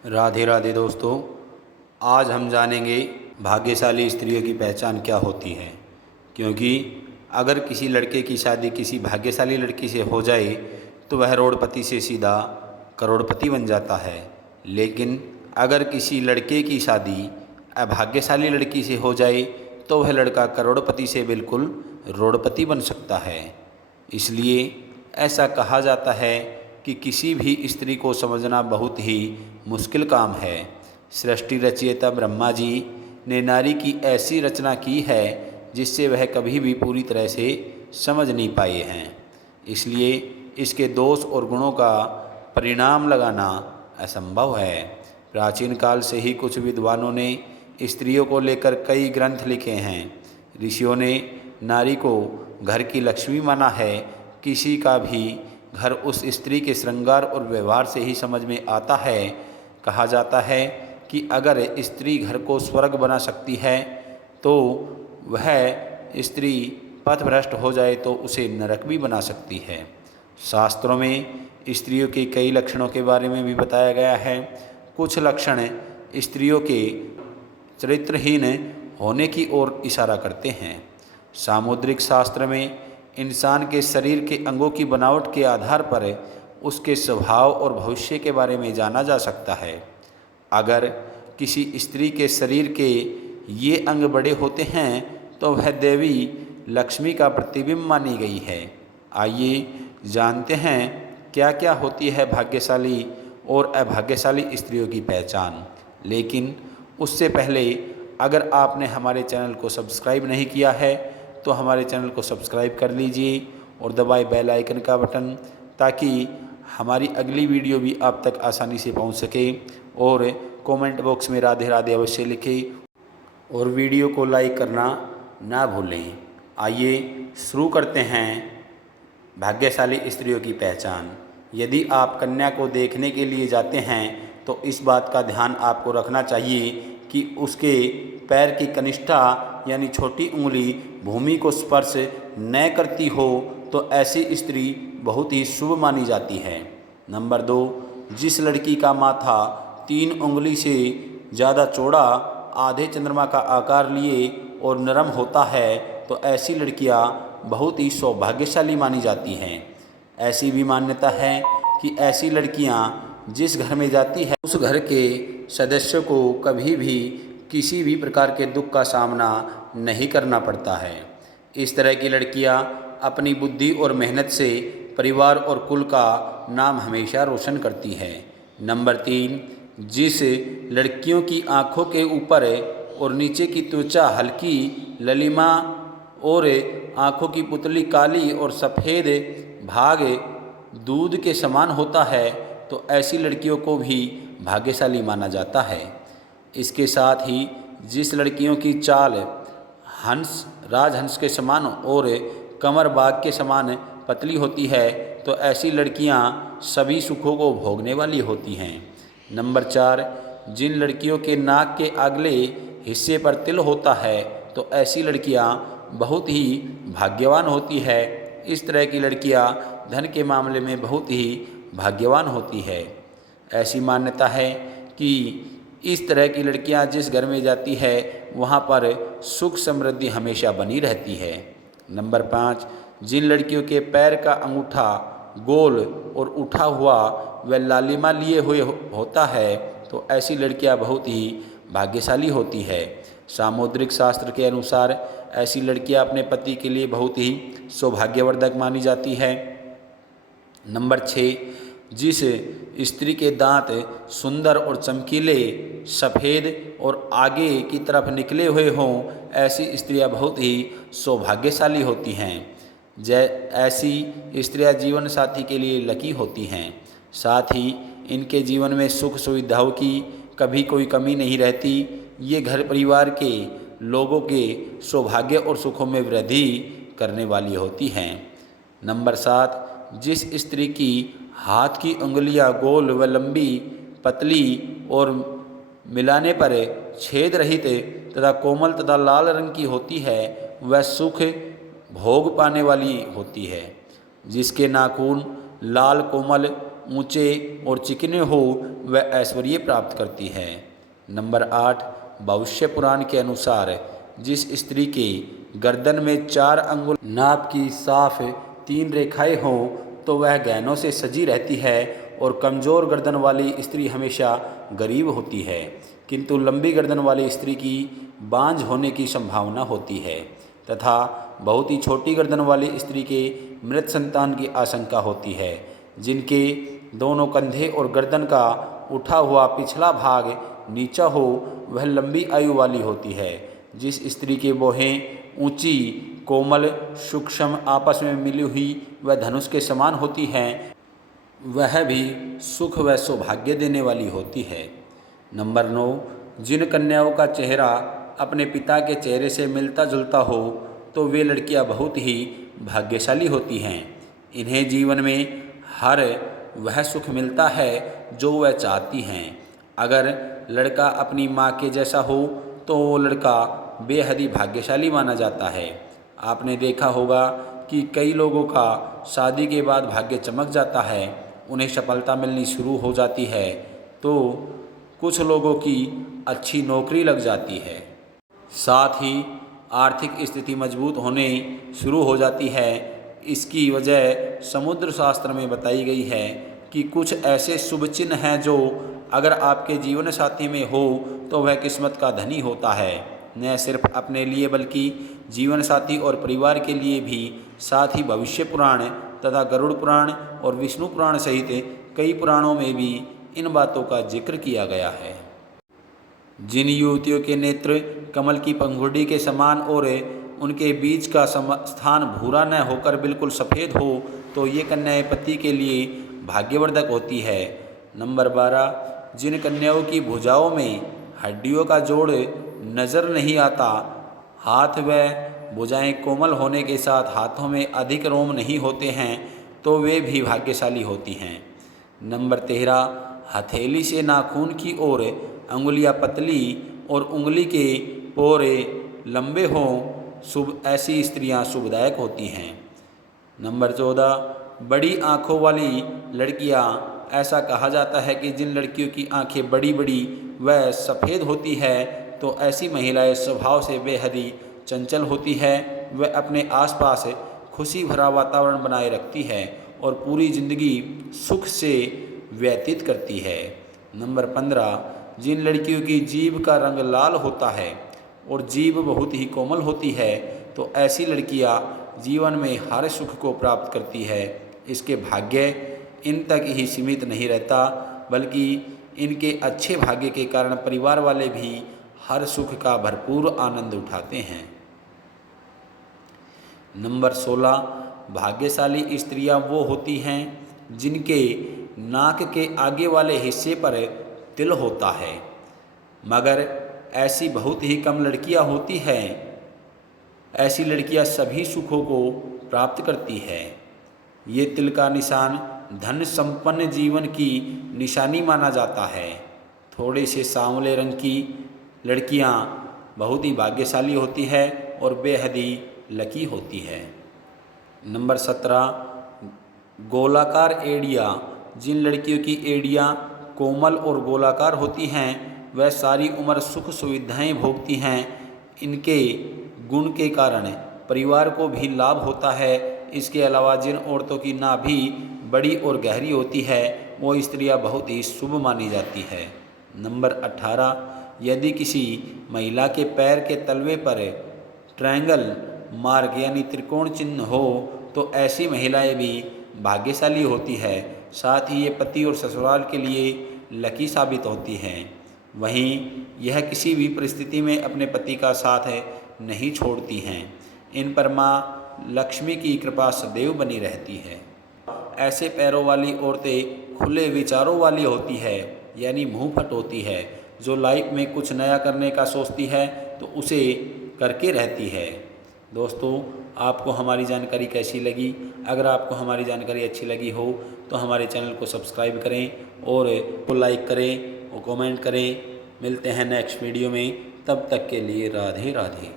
राधे राधे दोस्तों। आज हम जानेंगे भाग्यशाली स्त्रियों की पहचान क्या होती है। क्योंकि अगर किसी लड़के की शादी किसी भाग्यशाली लड़की से हो जाए तो वह करोड़पति से सीधा करोड़पति बन जाता है। लेकिन अगर किसी लड़के की शादी अभाग्यशाली लड़की से हो जाए तो वह लड़का करोड़पति से बिल्कुल रोड़पति बन सकता है। इसलिए ऐसा कहा जाता है कि किसी भी स्त्री को समझना बहुत ही मुश्किल काम है। सृष्टि रचयिता ब्रह्मा जी ने नारी की ऐसी रचना की है जिससे वह कभी भी पूरी तरह से समझ नहीं पाए हैं। इसलिए इसके दोष और गुणों का परिणाम लगाना असंभव है। प्राचीन काल से ही कुछ विद्वानों ने स्त्रियों को लेकर कई ग्रंथ लिखे हैं। ऋषियों ने नारी को घर की लक्ष्मी माना है। किसी का भी घर उस स्त्री के श्रृंगार और व्यवहार से ही समझ में आता है। कहा जाता है कि अगर स्त्री घर को स्वर्ग बना सकती है तो वह स्त्री पथभ्रष्ट हो जाए तो उसे नरक भी बना सकती है। शास्त्रों में स्त्रियों के कई लक्षणों के बारे में भी बताया गया है। कुछ लक्षण स्त्रियों के चरित्रहीन होने की ओर इशारा करते हैं। सामुद्रिक शास्त्र में इंसान के शरीर के अंगों की बनावट के आधार पर उसके स्वभाव और भविष्य के बारे में जाना जा सकता है। अगर किसी स्त्री के शरीर के ये अंग बड़े होते हैं तो वह देवी लक्ष्मी का प्रतिबिंब मानी गई है। आइए जानते हैं क्या क्या होती है भाग्यशाली और अभाग्यशाली स्त्रियों की पहचान। लेकिन उससे पहले अगर आपने हमारे चैनल को सब्सक्राइब नहीं किया है तो हमारे चैनल को सब्सक्राइब कर लीजिए और दबाए बेल आइकन का बटन, ताकि हमारी अगली वीडियो भी आप तक आसानी से पहुंच सके। और कमेंट बॉक्स में राधे राधे अवश्य लिखें और वीडियो को लाइक करना ना भूलें। आइए शुरू करते हैं भाग्यशाली स्त्रियों की पहचान। यदि आप कन्या को देखने के लिए जाते हैं तो इस बात का ध्यान आपको रखना चाहिए कि उसके पैर की कनिष्ठा यानी छोटी उंगली भूमि को स्पर्श न करती हो तो ऐसी स्त्री बहुत ही शुभ मानी जाती है। नंबर 2, जिस लड़की का माथा 3 उंगली से ज़्यादा चौड़ा, आधे चंद्रमा का आकार लिए और नरम होता है तो ऐसी लड़कियां बहुत ही सौभाग्यशाली मानी जाती हैं। ऐसी भी मान्यता है कि ऐसी लड़कियां जिस घर में जाती है उस घर के सदस्यों को कभी भी किसी भी प्रकार के दुख का सामना नहीं करना पड़ता है। इस तरह की लड़कियां अपनी बुद्धि और मेहनत से परिवार और कुल का नाम हमेशा रोशन करती है। नंबर 3, जिस लड़कियों की आँखों के ऊपर और नीचे की त्वचा हल्की ललिमा और आँखों की पुतली काली और सफ़ेद भाग दूध के समान होता है तो ऐसी लड़कियों को भी भाग्यशाली माना जाता है। इसके साथ ही जिस लड़कियों की चाल हंस राजहंस के समान और कमर बाघ के समान पतली होती है तो ऐसी लड़कियां सभी सुखों को भोगने वाली होती हैं। नंबर 4, जिन लड़कियों के नाक के अगले हिस्से पर तिल होता है तो ऐसी लड़कियां बहुत ही भाग्यवान होती है। इस तरह की लड़कियां धन के मामले में बहुत ही भाग्यवान होती है। ऐसी मान्यता है कि इस तरह की लड़कियां जिस घर में जाती है वहां पर सुख समृद्धि हमेशा बनी रहती है। नंबर 5, जिन लड़कियों के पैर का अंगूठा गोल और उठा हुआ व लालिमा लिए हुए होता है तो ऐसी लड़कियां बहुत ही भाग्यशाली होती है। सामुद्रिक शास्त्र के अनुसार ऐसी लड़कियां अपने पति के लिए बहुत ही सौभाग्यवर्धक मानी जाती है। नंबर 6, जिस स्त्री के दांत सुंदर और चमकीले सफ़ेद और आगे की तरफ निकले हुए हों ऐसी स्त्रियां बहुत ही सौभाग्यशाली होती हैं। ऐसी स्त्रियां जीवन साथी के लिए लकी होती हैं। साथ ही इनके जीवन में सुख सुविधाओं की कभी कोई कमी नहीं रहती। ये घर परिवार के लोगों के सौभाग्य और सुखों में वृद्धि करने वाली होती हैं। नंबर 7, जिस स्त्री की हाथ की उंगलियां गोल व लंबी पतली और मिलाने पर छेद रहित तथा कोमल तथा लाल रंग की होती है वह सुख भोग पाने वाली होती है। जिसके नाखून लाल कोमल ऊंचे और चिकने हो वह ऐश्वर्य प्राप्त करती है। नंबर 8, भविष्य पुराण के अनुसार जिस स्त्री के गर्दन में 4 अंगुल नाप की साफ 3 रेखाएं हों तो वह गहनों से सजी रहती है और कमज़ोर गर्दन वाली स्त्री हमेशा गरीब होती है, किंतु लंबी गर्दन वाली स्त्री की बांझ होने की संभावना होती है तथा बहुत ही छोटी गर्दन वाली स्त्री के मृत संतान की आशंका होती है। जिनके दोनों कंधे और गर्दन का उठा हुआ पिछला भाग नीचा हो वह लंबी आयु वाली होती है। जिस स्त्री के बाहें ऊंची, कोमल, सूक्ष्म, आपस में मिली हुई वह धनुष के समान होती हैं, वह भी सुख व सौभाग्य देने वाली होती है। नंबर 9, जिन कन्याओं का चेहरा अपने पिता के चेहरे से मिलता जुलता हो तो वे लड़कियां बहुत ही भाग्यशाली होती हैं। इन्हें जीवन में हर वह सुख मिलता है जो वह चाहती हैं। अगर लड़का अपनी माँ के जैसा हो तो वो लड़का बेहद ही भाग्यशाली माना जाता है। आपने देखा होगा कि कई लोगों का शादी के बाद भाग्य चमक जाता है, उन्हें सफलता मिलनी शुरू हो जाती है, तो कुछ लोगों की अच्छी नौकरी लग जाती है, साथ ही आर्थिक स्थिति मजबूत होने शुरू हो जाती है। इसकी वजह समुद्र शास्त्र में बताई गई है कि कुछ ऐसे शुभ चिन्ह हैं जो अगर आपके जीवन साथी में हो तो वह किस्मत का धनी होता है, न सिर्फ अपने लिए बल्कि जीवन साथी और परिवार के लिए भी। साथ ही भविष्य पुराण तथा गरुड़ पुराण और विष्णु पुराण सहित कई पुराणों में भी इन बातों का जिक्र किया गया है। जिन युवतियों के नेत्र कमल की पंखुड़ी के समान और उनके बीच का स्थान भूरा न होकर बिल्कुल सफ़ेद हो तो ये कन्याएं पति के लिए भाग्यवर्धक होती है। नंबर 12, जिन कन्याओं की भुजाओं में हड्डियों का जोड़ नज़र नहीं आता, हाथ व भुजाएं कोमल होने के साथ हाथों में अधिक रोम नहीं होते हैं तो वे भी भाग्यशाली होती हैं। नंबर 13, हथेली से नाखून की ओर अंगुलियां पतली और उंगली के पोरे लंबे हों, शुभ ऐसी स्त्रियां शुभदायक होती हैं। नंबर 14, बड़ी आँखों वाली लड़कियां, ऐसा कहा जाता है कि जिन लड़कियों की आँखें बड़ी बड़ी व सफ़ेद होती है तो ऐसी महिलाएं स्वभाव से बेहद ही चंचल होती है। वह अपने आसपास खुशी भरा वातावरण बनाए रखती है और पूरी ज़िंदगी सुख से व्यतीत करती है। नंबर 15, जिन लड़कियों की जीभ का रंग लाल होता है और जीभ बहुत ही कोमल होती है तो ऐसी लड़कियां जीवन में हर सुख को प्राप्त करती है। इसके भाग्य इन तक ही सीमित नहीं रहता बल्कि इनके अच्छे भाग्य के कारण परिवार वाले भी हर सुख का भरपूर आनंद उठाते हैं। नंबर 16, भाग्यशाली स्त्रियां वो होती हैं जिनके नाक के आगे वाले हिस्से पर तिल होता है, मगर ऐसी बहुत ही कम लड़कियां होती हैं। ऐसी लड़कियां सभी सुखों को प्राप्त करती है। ये तिल का निशान धन संपन्न जीवन की निशानी माना जाता है। थोड़े से सांवले रंग की लड़कियां बहुत ही भाग्यशाली होती है और बेहद ही लकी होती है। नंबर 17, गोलाकार एड़ियाँ, जिन लड़कियों की एड़ियाँ कोमल और गोलाकार होती हैं वह सारी उम्र सुख सुविधाएं भोगती हैं। इनके गुण के कारण परिवार को भी लाभ होता है। इसके अलावा जिन औरतों की नाभि बड़ी और गहरी होती है वो स्त्रियां बहुत ही शुभ मानी जाती है। नंबर 18, यदि किसी महिला के पैर के तलवे पर ट्रायंगल मार्क यानी त्रिकोण चिन्ह हो तो ऐसी महिलाएं भी भाग्यशाली होती है। साथ ही ये पति और ससुराल के लिए लकी साबित होती हैं। वहीं यह किसी भी परिस्थिति में अपने पति का साथ नहीं छोड़ती हैं। इन पर माँ लक्ष्मी की कृपा सदैव बनी रहती है। ऐसे पैरों वाली औरतें खुले विचारों वाली होती है, यानी मुँह फट होती है, जो लाइफ में कुछ नया करने का सोचती है तो उसे करके रहती है। दोस्तों, आपको हमारी जानकारी कैसी लगी? अगर आपको हमारी जानकारी अच्छी लगी हो तो हमारे चैनल को सब्सक्राइब करें और लाइक करें और कमेंट करें। मिलते हैं नेक्स्ट वीडियो में, तब तक के लिए राधे राधे।